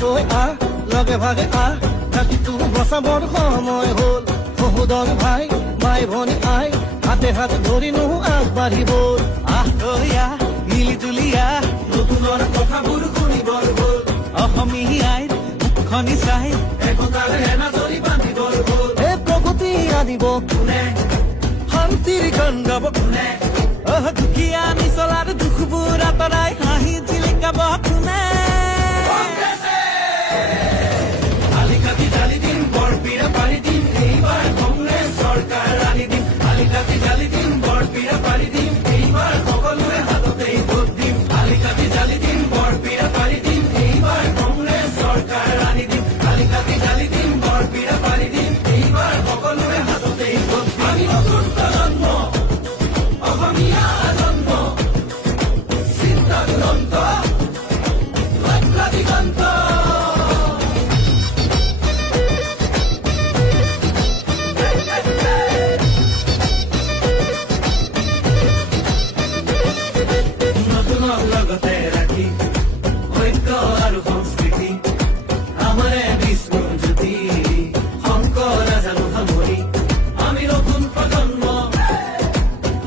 তই লগে ভাগে জাতিটো বচাবৰ সময় হ'ল সহোদৰ ভাই মাই ভনী আই হাতে হাত ধৰিনো আগবাঢ়িব তই মিলি তুলি নতুনৰ কথাবোৰ শুনিবৰ হ'ল অসমীয়াই মুখনি চাই একতাৰ এনাজৰি বান্ধিবৰ হ'ল এই প্ৰগতি আনিব কোনে শান্তিৰ গান গাব কোনে দুখীয়া নিচলাৰ দুখবোৰ আঁতৰাই হাঁহি জিলিকাব কোনে আলিকাটি জালি দিম বৰপীৰা পাৰি দিম এইবাৰ কংগ্ৰেছ চৰকাৰ আনি দিম আলিকাটি জালি দিম বৰপীৰা পাৰি দিম এইবাৰ সকলোৱে হাততেই ভোট দিম আলিকাটি জালি দিম বৰপীৰা পাৰি দিম এইবাৰ কংগ্ৰেছ চৰকাৰ আনি দিম আলিকাটি জালি দিম বৰপীৰা পাৰি দিম এইবাৰ সকলোৱে হাততেই ভোট দিম আমি নতুন প্ৰজন্ম অসমীয়া জন্ম চিন্তা দুৰন্ত লক্ষ্য দিগন্ত নতুনক লগতে ৰাখি ঐক্য আৰু সংস্কৃতি আমাৰে বিষ্ণু জ্যোতি শংকৰ জানো সামৰি আমি নতুন প্ৰজন্ম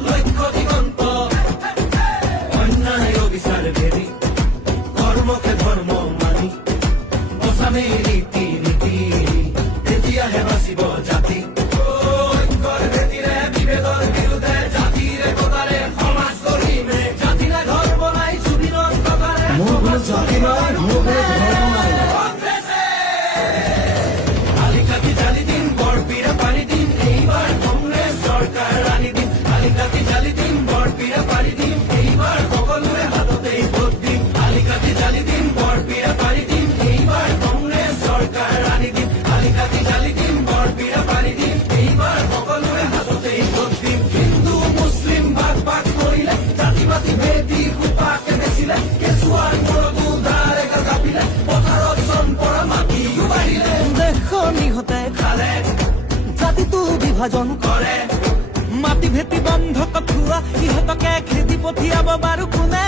লক্ষ্য দিগন্ত অন্যায় বিচাৰ ভেদি কৰ্মকে ধৰ্ম মানি বচামে ৰীতি নীতি তেতিয়াহে বাচিব জাতি ঐক্যৰ ভেটিৰে বিভেদৰ বিৰুদ্ধে জাতিৰ একতাৰে সমাজ গঢ়িমে জাতিৰে ঘৰ বনাই জুবিনৰ টকাৰে জাতি নাই ধৰ্ম নাই আলিকাটি জালি দিম বৰপীৰা পাৰি দিম এইবাৰ কংগ্ৰেছ চৰকাৰ আনি দিম আলিকাটি জালি দিম বৰপীৰা পাৰি দিম এইবাৰ সকলোৱে হাততেই ভোট দিম আলিকাটি জালি দিম বৰপীৰা পাৰি দিম এইবাৰ কংগ্ৰেছ চৰকাৰ আনি দিম আলিকাটি জালি দিম বৰপীৰা পাৰি দিম এইবাৰ সকলোৱে হাততেই ভোট দিম হিন্দু মুছলিম ভাগ ভাগ কৰিলে জাতি পাতি ভেদি সোপাকে বেচিলে কেঁচুৱাৰ মূৰতো ধাৰ এগাল কাপিলে পথাৰত চম্পৰা মাটিও বাঢ়িলে দেশৰ নিহতে খালে জাতিটো বিভাজন কৰে মাটি ভেটি বন্ধ কঠুৱা ইহঁতকে খেদি পঠিয়াব বাৰু কোনে